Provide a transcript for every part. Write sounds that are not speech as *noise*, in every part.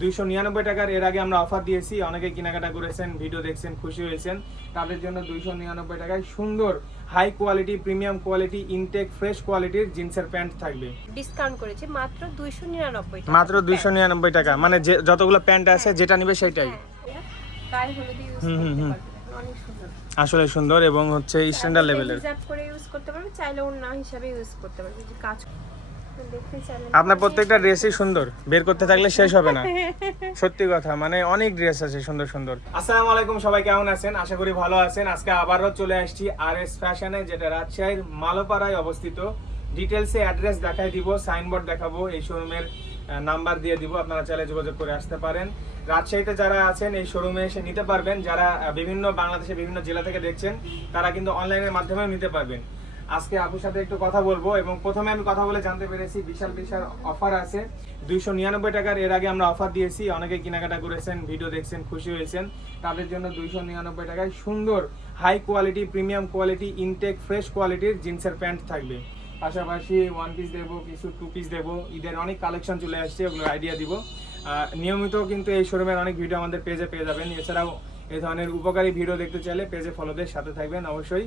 দুইশো নিরানব্বই টাকার এর আগে আমরা অফার দিয়েছি। অনেকে কেনাকাটা করেছেন ভিডিও দেখছেন খুশি হয়েছেন। তাদের জন্য দুইশো নিরানব্বই টাকায় সুন্দর high quality premium quality intact fresh কোয়ালিটির জিন্সের প্যান্ট থাকবে। ডিসকাউন্ট করেছে মাত্র দুইশো নিরানব্বই টাকা। মাত্র দুইশো নিরানব্বই টাকা। মানে যে যতগুলো প্যান্ট আছে যেটা নিবে সেটাই হ্যাঁ, হুম, হুম, হুম। আসলে সুন্দর এবং হচ্ছে স্ট্যান্ডার্ড লেভেলের করে ইউজ করতে পারবেন চাইলে অন্য হিসাবে ইউজ করতে পারবেন যে কাজ আপনার প্রত্যেকটা ড্রেসই সুন্দর বের করতে থাকলে শেষ হবে না। সত্যি কথা মানে অনেক ড্রেস আছে সুন্দর সুন্দর। আসসালামু আলাইকুম সবাই কেমন আছেন? আশা করি ভালো আছেন। আজকে আবারও চলে আসছি আর এস ফ্যাশনে যেটা রাজশাহীর মালোপাড়ায় অবস্থিত। ডিটেলসে অ্যাড্রেস দেখাই দিব সাইনবোর্ড দেখাবো এই শোরুমের নাম্বার দিয়ে দিব। আপনারা চাইলে যোগাযোগ করে আসতে পারেন। রাজশাহীতে যারা আছেন এই শোরুমে এসে নিতে পারবেন। যারা বিভিন্ন বাংলাদেশের বিভিন্ন জেলা থেকে দেখছেন তারা কিন্তু অনলাইনের মাধ্যমেও নিতে পারবেন। আজকে আপুর সাথে একটু কথা বলব এবং প্রথমে আমি কথা বলে জানতে পেরেছি, বিশাল বিশাল অফার আছে। দুইশো নিরানব্বই টাকার এর আগে আমরা অফার দিয়েছি। অনেকে কেনাকাটা করেছেন, ভিডিও দেখছেন, খুশি হয়েছেন। তাদের জন্য দুইশো নিরানব্বই টাকায় সুন্দর high quality premium quality intact fresh কোয়ালিটির জিন্সের প্যান্ট থাকবে। পাশাপাশি ওয়ান পিস দেবো, কিছু টু পিস দেবো। ঈদের অনেক কালেকশন চলে আসছে ওগুলো আইডিয়া দিব। নিয়মিত কিন্তু এই শোরুমের অনেক ভিডিও আমাদের পেজে পেয়ে যাবেন। এছাড়াও এ ধরনের উপকারী ভিডিও দেখতে চাইলে পেজে ফলোদের সাথে থাকবেন অবশ্যই।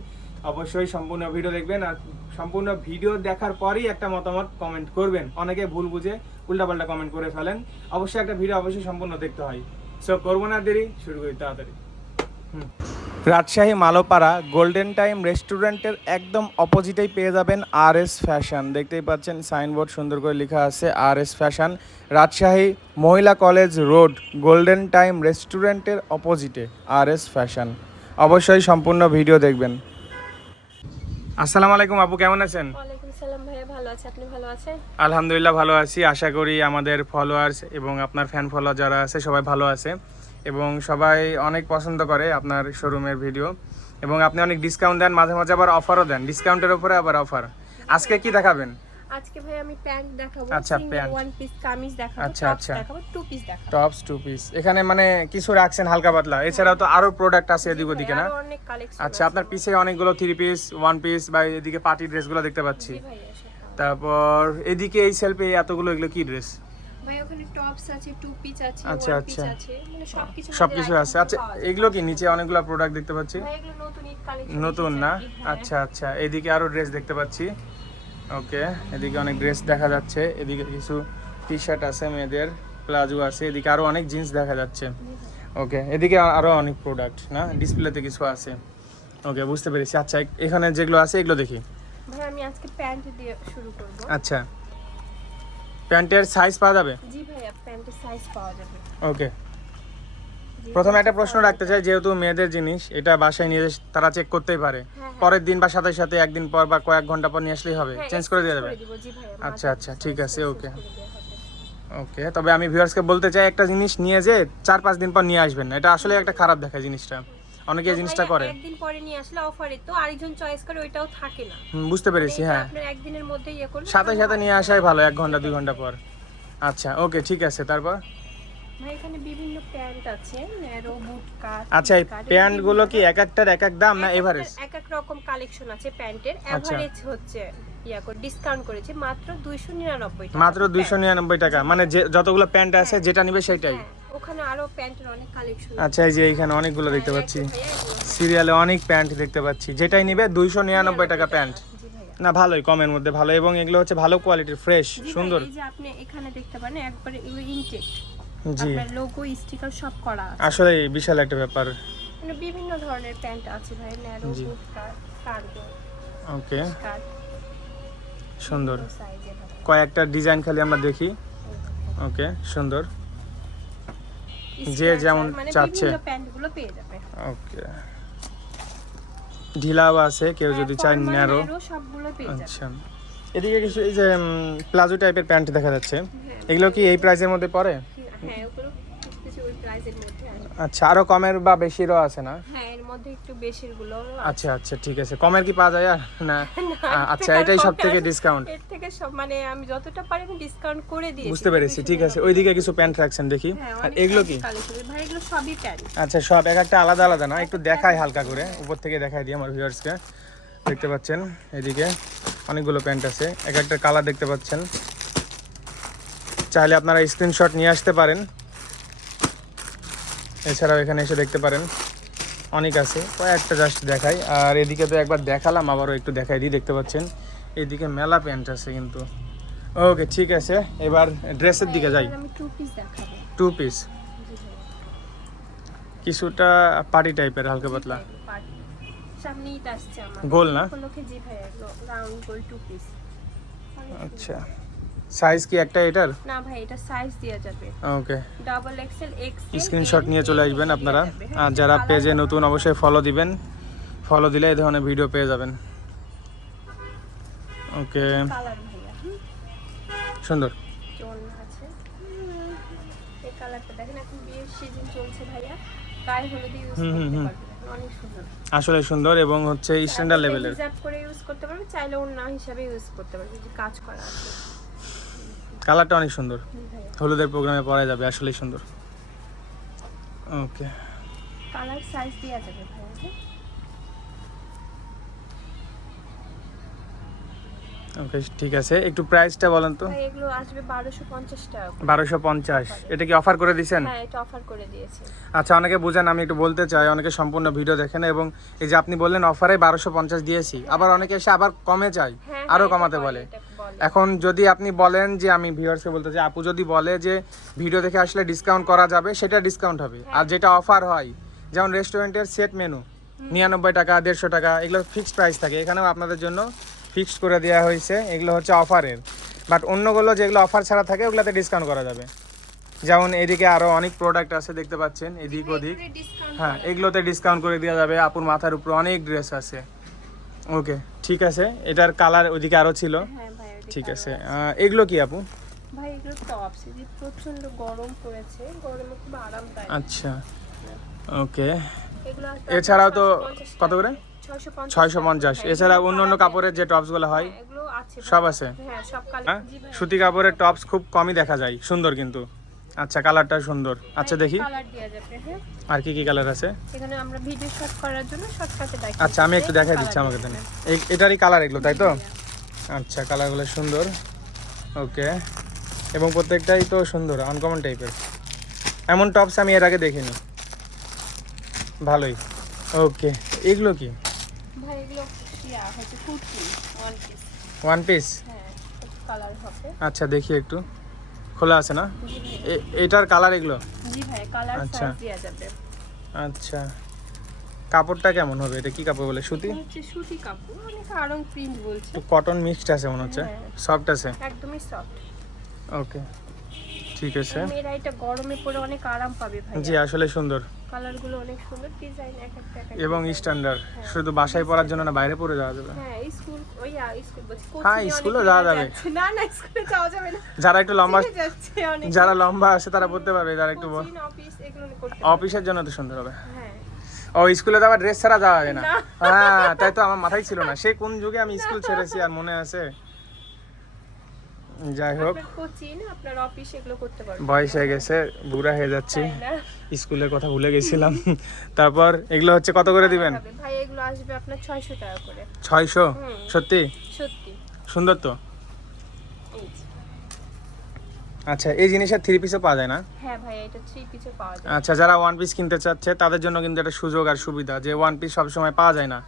অবশ্যই সম্পূর্ণ ভিডিও দেখবেন আর সম্পূর্ণ ভিডিও দেখার পরেই একটা মতামত কমেন্ট করবেন। অনেকে ভুল বুঝে উল্টাপাল্টা কমেন্ট করে ফেলেন। অবশ্যই একটা ভিডিও অবশ্যই সম্পূর্ণ দেখতে হয়। সো করব না দেরি, শুরু করি তাড়াতাড়ি। রাজশাহী মালোপাড়া গোল্ডেন টাইম রেস্টুরেন্টের একদম অপোজিটেই পেয়ে যাবেন আর এস ফ্যাশন দেখতেই পাচ্ছেন সাইনবোর্ড সুন্দর করে লেখা আছে আর এস ফ্যাশন রাজশাহী মহিলা কলেজ রোড গোল্ডেন টাইম রেস্টুরেন্টের অপোজিটে আর এস ফ্যাশন অবশ্যই সম্পূর্ণ ভিডিও দেখবেন। আসসালামু আলাইকুম আপু কেমন আছেন? ওয়ালাইকুম সালাম ভাইয়া ভালো আছে। আপনি ভালো আছেন? আলহামদুলিল্লাহ ভালো আছি। আশা করি আমাদের ফলোয়ার্স এবং আপনার ফ্যান ফলোয়ার যারা আছে সবাই ভালো আছে। এবং সবাই অনেক পছন্দ করে আপনার শোরুমের ভিডিও এবং আপনি অনেক ডিসকাউন্ট দেন মাঝে মাঝে আবার অফারও দেন। ডিসকাউন্টের উপরে আবার অফার আজকে কি দেখাবেন? আজকে ভাই আমি প্যান্ট দেখাবো আচ্ছা, প্যান্ট। ওয়ান পিস কামিজ দেখাবো আচ্ছা, আচ্ছা। দেখাবো টু পিস দেখাবো। টপস টু পিস এখানে মানে কিছু রাখছেন হালকা পাতলা। এছাড়াও তো আরও প্রোডাক্ট আছে এদিক ওদিকে না? অনেক কালেকশন আচ্ছা আপনার পিছে অনেকগুলো থ্রি পিস ওয়ান পিস বা এদিকে পার্টি ড্রেসগুলো দেখতে পাচ্ছি। তারপর এদিকে এই সেলফে এতগুলো এগুলো কি ড্রেস ভাই ওখানে টপস আছে টু পিস আছে আচ্ছা, আচ্ছা। মানে সবকিছু সবকিছু আছে। আচ্ছা এগুলো কি নিচে অনেকগুলো প্রোডাক্ট দেখতে পাচ্ছি? নতুন নতুন না? আচ্ছা আচ্ছা। এদিকে আরও ড্রেস দেখতে পাচ্ছি। ওকে এদিকে অনেক ড্রেস দেখা যাচ্ছে এদিকে কিছু টি শার্ট আছে মেয়েদের প্লাজো আছে এদিকে আরও অনেক জিন্স দেখা যাচ্ছে। ওকে এদিকে আরও অনেক প্রোডাক্ট না? ডিসপ্লেতে কিছু আছে। ওকে বুঝতে পেরেছি। আচ্ছা এখানে যেগুলো আছে এগুলো দেখি। ভাই আমি আজকে প্যান্ট দিয়ে শুরু করব। আচ্ছা। প্যান্টের সাইজ পাওয়া যাবে? জি ভাইয়া প্যান্টের সাইজ পাওয়া যাবে। ওকে। প্রথমে একটা প্রশ্ন রাখতে চাই যেহেতু মেয়েদের জিনিস এটা বাসায় নিয়ে তারা চেক করতেই পারে। হ্যাঁ, পরের দিন বা সাথে সাথে একদিন পর বা কয়েক ঘণ্টা পর নিয়ে আসলেই হবে। হ্যাঁ, চেঞ্জ করে দিয়ে দিব, আচ্ছা, আচ্ছা, ঠিক আছে, ওকে। ওকে তবে আমি ভিউয়ার্সকে বলতে চাই একটা জিনিস নিয়ে যে চার পাঁচ দিন পর নিয়ে আসবেন না। এটা আসলে একটা খারাপ দেখায় জিনিসটা। অনেকে এই জিনিসটা করে। একদিন পরে নিয়ে আসলে অফারে তো আরেকজন চয়েস করে ওইটাও থাকে না। বুঝতে পেরেছি হ্যাঁ। আপনার একদিনের মধ্যে ইয়ে করলে সাথে সাথে নিয়ে আসাই ভালো এক ঘণ্টা দুই ঘণ্টা পর। আচ্ছা ওকে ঠিক আছে তারপর? এখানে বিভিন্ন প্যান্ট আছে ন্যারো কাট আচ্ছা এই প্যান্টগুলো কি এক একটার এক এক দাম না এভারেজ এক এক রকম কালেকশন আছে প্যান্টের। আচ্ছা। এভারেজ হচ্ছে ইয়া করে ডিসকাউন্ট করেছে মাত্র 299 টাকা মাত্র মানে যে যতগুলো প্যান্ট আছে যেটা নিবে সেটাই হ্যাঁ, ওখানে আরও প্যান্টের অনেক কালেকশন আচ্ছা এই যে এইখানে অনেকগুলো দেখতে পাচ্ছি। সিরিয়ালে অনেক প্যান্ট দেখতে পাচ্ছি। যেটাই নিবে দুইশো নিরানব্বই টাকা প্যান্ট। না ভালোই কমের মধ্যে ভালো। এবং এগুলো হচ্ছে ভালো কোয়ালিটির ফ্রেশ সুন্দর। এই যে আপনি এখানে দেখতে পারেন একবারে ইনটেক। আপনার লোগো স্টিকার সব করা আসলে বিশাল একটা ব্যাপার। মানে বিভিন্ন ধরনের প্যান্ট আছে ভাই ন্যারো জি। বুট কাট কার্গো ওকে। সুন্দর। কয়েকটা ডিজাইন খালি আমরা দেখি। ওকে সুন্দর। যে যেমন মানে চাচ্ছে। প্যান্টগুলো পেয়ে যাবে। ওকে। ঢিলাও আছে কেউ যদি চায় ন্যারো আচ্ছা। এদিকে কিছু এই যে প্লাজো টাইপের প্যান্ট দেখা যাচ্ছে। হ্যাঁ। এগুলো কি এই প্রাইসের মধ্যে পড়ে? হ্যাঁ ওগুলো কিছু ওই প্রাইসের মধ্যে আচ্ছা আরও কমের বা বেশিরও আছে না? হ্যাঁ এর মধ্যে একটু বেশিরগুলো আচ্ছা আচ্ছা ঠিক আছে। কমের কি পাওয়া যায় আর? না? *laughs* আচ্ছা এটাই সব থেকে ডিসকাউন্ট এর থেকে সব মানে আমি যতটা পারি আমি ডিসকাউন্ট করে দিয়েছি। বুঝতে পেরেছি ঠিক আছে। ওইদিকে কিছু প্যান্ট রাখছেন দেখি। হ্যাঁ, আর এগুলো কি? ভাই এগুলো সবই প্যান্ট আচ্ছা সব এক একটা আলাদা আলাদা না? একটু দেখাই হালকা করে। উপর থেকে দেখাই দিই আমার ভিউয়ার্সকে দেখতে পাচ্ছেন এদিকে অনেকগুলো প্যান্ট আছে। এক একটা কালার দেখতে পাচ্ছেন। চাইলে আপনারা স্ক্রিনশট নিয়ে আসতে পারেন। এছাড়াও এখানে এসে দেখতে পারেন অনেক আছে। কয়েকটা জাস্ট দেখাই। আর এদিকে তো একবার দেখালাম আবারও একটু দেখাই দিই দেখতে পাচ্ছেন? এদিকে মেলা প্যান্ট আছে কিন্তু। ওকে ঠিক আছে। এবার ড্রেসের দিকে যাই। টু পিস কিছুটা পার্টি টাইপের হালকা পাতলা। গোল না? আচ্ছা। সাইজ কি একটা এটার? না ভাই এটা সাইজ দেওয়া যাবে। Okay double XL XL screenshot নিয়ে চলে আসবেন আপনারা। আর যারা পেজে নতুন অবশ্যই ফলো দিবেন। ফলো দিলে এই ধরনের ভিডিও পেয়ে যাবেন। ওকে সুন্দর। আসলে সুন্দর এবং হচ্ছে স্ট্যান্ডার্ড লেভেলের করে ইউজ করতে পারবে চাইলে ওড়না হিসাবে ইউজ করতে পারবে কাজ করা কালারটা অনেক সুন্দর। হলুদের প্রোগ্রামে পরা যাবে আসলেই সুন্দর। ওকে। কালার সাইজ দেওয়া যাবে? ওকে? ঠিক আছে। একটু প্রাইসটা বলেন তো। এগুলো আসবে বারোশো পঞ্চাশ টাকা এটা কি অফার করে দিছেন হ্যাঁ এটা অফার করে দিয়েছে। আচ্ছা অনেকে বুঝেন আমি একটু বলতে চাই অনেকে সম্পূর্ণ ভিডিও দেখেন এবং এই যে আপনি বললেন অফারে বারোশো পঞ্চাশ দিয়েছি আবার অনেকে এসে আবার কমে চাই হ্যাঁ আরও হ্যাঁ, কমাতে বলে। এখন যদি আপনি বলেন যে আমি ভিউয়ার্সকে বলতে চাই আপু যদি বলে যে ভিডিও দেখে আসলে ডিসকাউন্ট করা যাবে সেটা ডিসকাউন্ট হবে। আর যেটা অফার হয় যেমন রেস্টুরেন্টের সেট মেনু নিরানব্বই টাকা দেড়শো টাকা এগুলো ফিক্সড প্রাইস থাকে। এখানেও আপনাদের জন্য ফিক্সড করে দেওয়া হয়েছে এগুলো হচ্ছে অফারের বাট অন্যগুলো যেগুলো অফার ছাড়া থাকে ওগুলোতে ডিসকাউন্ট করা যাবে। যেমন এদিকে আরও অনেক প্রোডাক্ট আছে দেখতে পাচ্ছেন এদিক ওদিক। হ্যাঁ এগুলোতে ডিসকাউন্ট করে দেওয়া যাবে। আপুর মাথার উপর অনেক ড্রেস আছে। ওকে ঠিক আছে। এটার কালার ওইদিকে আরও ছিল। হ্যাঁ ঠিক আছে। এগুলো কি আপু? ভাই এগুলো টপস যে প্রচণ্ড গরম পড়েছে। গরমে খুব আরামদায়ক। আচ্ছা। ওকে। এছাড়াও তো কত করে? ছয়শো পঞ্চাশ। ছয়শো এছাড়া অন্য অন্য কাপড়ের যে টপসগুলো হয় হ্যাঁ, সব আছে? হ্যাঁ হ্যাঁ? সুতি কাপড়ের টপস খুব কমই দেখা যায় সুন্দর কিন্তু। আচ্ছা কালারটা সুন্দর। আচ্ছা দেখি। হ্যাঁ। আর কি কি কালার আছে? এখানে আমরা ভিডিও শট করার জন্য শর্টকাটে দেখাই আচ্ছা আমি একটু দেখাই দিচ্ছি আমাকে এটারই কালার এগুলো তাই তো? আচ্ছা কালারগুলো সুন্দর। ওকে। এবং প্রত্যেকটাই তো সুন্দর আনকমন টাইপের এমন টপস আমি এর আগে দেখিনি। ভালোই। ওকে এগুলো কি? ওয়ান পিস হ্যাঁ আচ্ছা দেখি একটু। খোলা আছে না? এটার কালার এগুলো? আচ্ছা। আচ্ছা। কাপড়টা কেমন হবে? এটা কি কাপড় বলে? সুতি? হচ্ছে সুতি কাপড় অনেকে আরং প্রিন্ট বলছে। একটু কটন মিক্সড আছে মনে হচ্ছে। হ্যাঁ। সফট আছে? একদমই সফট ওকে ঠিক আছে। মেয়েরা এটা গরমে পরে অনেক আরাম পাবে ভাই জি আসলে সুন্দর। কালারগুলো অনেক সুন্দর ডিজাইন এক একটা এক এবং স্ট্যান্ডার্ড শুধু বাসায় পড়ার জন্য না বাইরে পরে যাওয়া যাবে। হ্যাঁ স্কুল ওই স্কুল বলছি হ্যাঁ, স্কুলে যাওয়া যাবে। না না স্কুলে যাওয়া যাবে না। যারা একটু লম্বা *laughs* যারা লম্বা আছে তারা পড়তে পারবে যারা একটু অফিস এগুলো করতে অফিসের জন্য তো সুন্দর হবে। হ্যাঁ ও স্কুলে তো আবার ড্রেস ছাড়া যাওয়া যায় না। হ্যাঁ তাই তো আমার মাথায় ছিল না। সে কোন যুগে আমি স্কুল ছেড়েছি আর মনে আছে? যাই হোক। বয়স হয়ে গেছে বুড়া হয়ে যাচ্ছি। স্কুলের কথা ভুলে গেছিলাম। তারপর এগুলো হচ্ছে কত করে দিবেন? হবে। ভাই এগুলো আসবে আপনার ছয়শো টাকা করে। ছয়শো? হুম। সত্যি? সত্যি। সুন্দর তো। আচ্ছা এই জিনিসের থ্রি পিসও পাওয়া যায় না? হ্যাঁ ভাই এটা থ্রি পিসে পাওয়া যায়। আচ্ছা যারা ওয়ান পিস কিনতে চাচ্ছে তাদের জন্য কিন্তু একটা সুযোগ আর সুবিধা যে ওয়ান পিস সব সময় পাওয়া যায় না।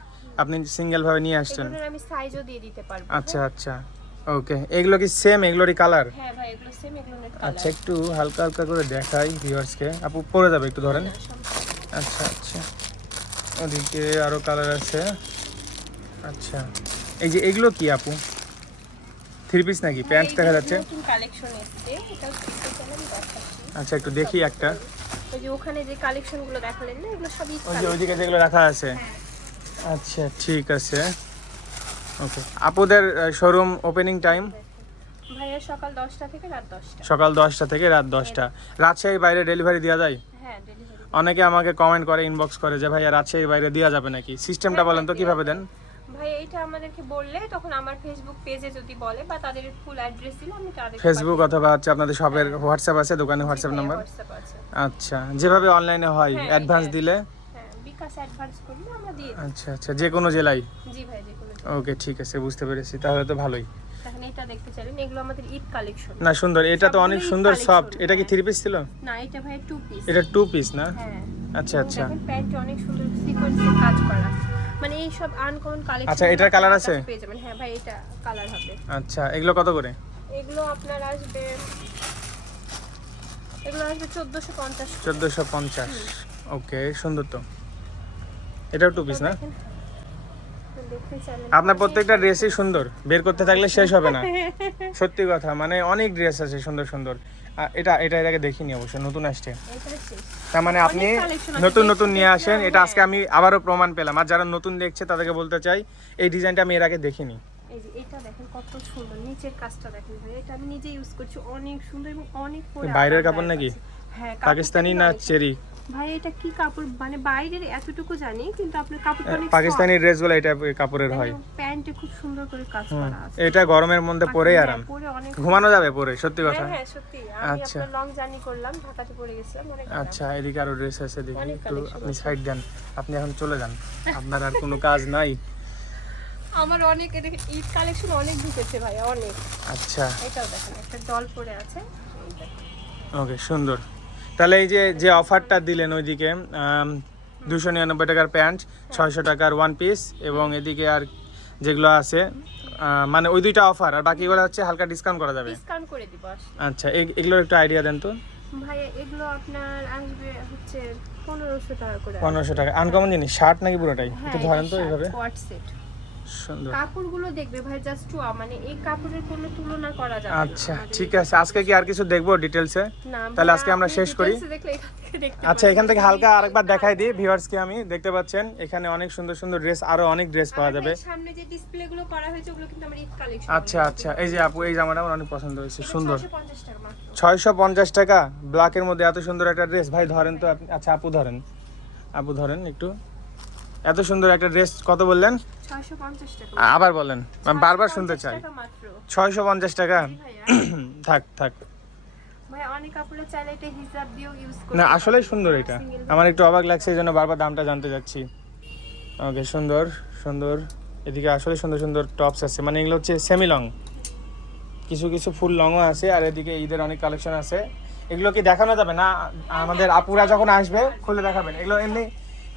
আপনি সিঙ্গেল ভাবে নিয়ে আসছেন। এগুলোর আমি সাইজও দিয়ে দিতে পারব আচ্ছা আচ্ছা। ওকে এগুলো কি সেম এগুলোরই কালার হ্যাঁ ভাই এগুলো সেম এগুলো নেট আচ্ছা একটু হালকা হালকা করে দেখাই ভিউয়ার্সকে আপু পরে যাবে একটু ধরেন। আচ্ছা আচ্ছা। ওদিকে আরও কালার আছে। আচ্ছা। এই যে এগুলো কি আপু? থ্রি পিস নাকি? প্যান্ট দেখা যাচ্ছে। কালেকশন এসেছে। এটা আচ্ছা একটু দেখি একটা। ওই যে ওখানে যে কালেকশন দেখালেন না এগুলো সবই ওই যে ওইদিকে যেগুলো রাখা আছে। হ্যাঁ। আচ্ছা ঠিক আছে। ওকে। আপুদের শোরুম ওপেনিং টাইম ভাইয়া সকাল দশটা থেকে রাত দশটা। সকাল দশটা থেকে রাত রাজশাহীর বাইরে ডেলিভারি দেওয়া যায়? হ্যাঁ ডেলিভারি অনেকে আমাকে কমেন্ট করে ইনবক্স করে যে ভাইয়া রাজশাহীর বাইরে দেওয়া যাবে নাকি? সিস্টেমটা বলেন তো কীভাবে দেন? ভাই এইটা আমাদেরকে বললে তখন আমার ফেসবুক পেজে যদি বলে বা তাদের ফুল অ্যাড্রেস দিলে আমি তাদের ফেসবুক অথবা হচ্ছে আপনাদের শপের হোয়াটসঅ্যাপ আছে দোকানে হোয়াটসঅ্যাপ নাম্বার আচ্ছা যেভাবে অনলাইনে হয় হ্যাঁ, অ্যাডভান্স দিলে? হ্যাঁ বিকাশ অ্যাডভান্স করলে আমরা দিয়ে আচ্ছা আচ্ছা যে কোনো জেলায়? জি ভাই যে কোনো ওকে ঠিক আছে বুঝতে পেরেছি তাহলে তো ভালোই। দেখেন এটা দেখতে চাইলেন এগুলো আমাদের ঈদ কালেকশন না সুন্দর এটা তো অনেক সুন্দর সফট এটা কি হ্যাঁ। থ্রি পিস ছিল? না এটা ভাই টু পিস এটা টু পিস না? হ্যাঁ। আচ্ছা আচ্ছা। দেখেন অনেক সুন্দর সিকোয়েন্সের কাজ করা মানে এই সব আনকমন কালেকশন আচ্ছা, এটার colour আছে? পেয়ে যাবেন। হ্যাঁ ভাই এটা কালার হবে। আচ্ছা এগুলো কত করে? এগুলো আপনার আসবে এগুলো আসবে চোদ্দোশো পঞ্চাশ চোদ্দোশো পঞ্চাশ। ওকে সুন্দর তো। এটাও টু পিস না? আপনার প্রত্যেকটা ড্রেসই সুন্দর বের করতে থাকলে শেষ হবে না। *laughs* সত্যি কথা মানে অনেক ড্রেস আছে সুন্দর সুন্দর। এটা এটা এটাকে দেখিনি অবশ্য নতুন আসছে। তার মানে আপনি নতুন নতুন নিয়ে আসেন। এটা আজকে হ্যাঁ। আমি আবারও প্রমাণ পেলাম। আর যারা নতুন দেখছে তাদেরকে বলতে চাই এই ডিজাইনটা আমি এর আগে দেখিনি। এই যে এটা দেখেন কত সুন্দর। নিচের কাজটা দেখেন ভাই এটা আমি নিজে ইউজ করছি। অনেক সুন্দর এবং অনেক পরে বাইরের কাপড় নাকি? হ্যাঁ পাকিস্তানি না চেরি? ভাই এটা কি কাপড়? মানে বাইরের এতটুকু জানি কিন্তু আপনার কাপড়টা অনেক পাকিস্তানি ড্রেসগুলো এটা কাপড়ের হয়। প্যান্টে খুব সুন্দর করে কাজ করা আছে। এটা গরমের মধ্যে পরেই হ্যাঁ, আরাম ঘুমানো যাবে পরে সত্যি কথা। হ্যাঁ হ্যাঁ সত্যি। আমি আচ্ছা। আপনার লং জার্নি করলাম ঢাকাতে পড়ে গেছিলাম অনেক আচ্ছা এদিকে আরও ড্রেস আছে দেখি একটু আপনি সাইড দেন। আপনি এখন চলে যান। আপনার আর কোনো কাজ নাই। *laughs* আমার অনেক এদিকে ঈদ কালেকশন অনেক ঢুকেছে ভাই অনেক। আচ্ছা। এটাও দেখেন একটা ডল পরে আছে। ওকে সুন্দর। তাহলে এই যে যে অফারটা দিলেন ওইদিকে দুশো নিরানব্বই টাকার প্যান্ট ছয়শো টাকার ওয়ান পিস এবং এদিকে আর যেগুলো আছে মানে ওই দুইটা অফার আর বাকিগুলো হচ্ছে হালকা ডিসকাউন্ট করা যাবে। ডিসকাউন্ট করে দিব আচ্ছা এগ- এগুলোর একটু আইডিয়া দেন তো। ভাই এগুলো আপনার আসবে হচ্ছে পনেরোশো টাকা করে। পনেরোশো টাকা আনকমন জিনিস শার্ট নাকি পুরোটাই? একটু ধরেন তো এইভাবে। কোয়াট সেট সুন্দর। কাপড়গুলো দেখবে ভাই জাস্ট টু মানে এই কাপড়ের কোনো তুলনা করা যাবে আচ্ছা ঠিক আছে। আজকে কি আর কিছু দেখব ডিটেলসে তাহলে আজকে আমরা শেষ করি? আচ্ছা এখান থেকে হালকা আরেকবার দেখাই দিই ভিউয়ার্সকে আমি। দেখতে পাচ্ছেন এখানে অনেক সুন্দর সুন্দর ড্রেস আরও অনেক ড্রেস পাওয়া যাবে। সামনে যে ডিসপ্লে গুলো করা হয়েছে ওগুলো কিন্তু আমার ঈদ কালেকশন আচ্ছা আচ্ছা। এই যে আপু এই জামাটা আমার অনেক পছন্দ হয়েছে সুন্দর। পঞ্চাশ টাকা মাত্র। ছয়শো পঞ্চাশ টাকা? ব্ল্যাকের মধ্যে এত সুন্দর একটা ড্রেস ভাই ধরেন তো আপনি আচ্ছা আপু ধরেন। আপু ধরেন একটু। এত সুন্দর একটা ড্রেস কত বললেন? আবার বলেন। বারবার শুনতে চাই। ছয়শো পঞ্চাশ টাকা? *clears throat* থাক থাক। না। আসলেই সুন্দর এটা। আমার একটু অবাক লাগছে এই জন্য বারবার দামটা জানতে যাচ্ছি। ওকে সুন্দর সুন্দর। এদিকে আসলে সুন্দর সুন্দর টপস আছে। মানে এগুলো হচ্ছে সেমি লং কিছু কিছু ফুল লংও আছে আর এদিকে ঈদের অনেক কালেকশন আছে। এগুলো কি দেখানো যাবে না? আমাদের আপুরা যখন আসবে খুলে দেখাবেন। এগুলো এমনি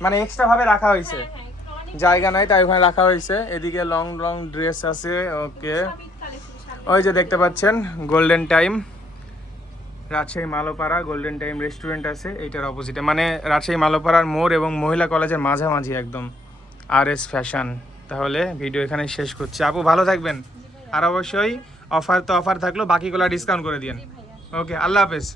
মানে এক্সট্রা ভাবে রাখা হয়েছে। হ্যাঁ, অনেক জায়গা নাই তাই ওখানে রাখা হয়েছে। এদিকে লং লং ড্রেস আছে ওকে। ওই যে দেখতে পাচ্ছেন golden time Rajshahi Malopara golden time restaurant আছে এইটার অপোজিটে মানে রাজশাহী মালোপাড়ার মোড় এবং মহিলা কলেজের মাঝামাঝি একদম। আর এস ফ্যাশন তাহলে ভিডিও এখানে শেষ করছি। আপু ভালো থাকবেন। আর অবশ্যই অফার তো অফার থাকল বাকিগুলো ডিসকাউন্ট করে দিন ওকে আল্লাহ হাফেজ।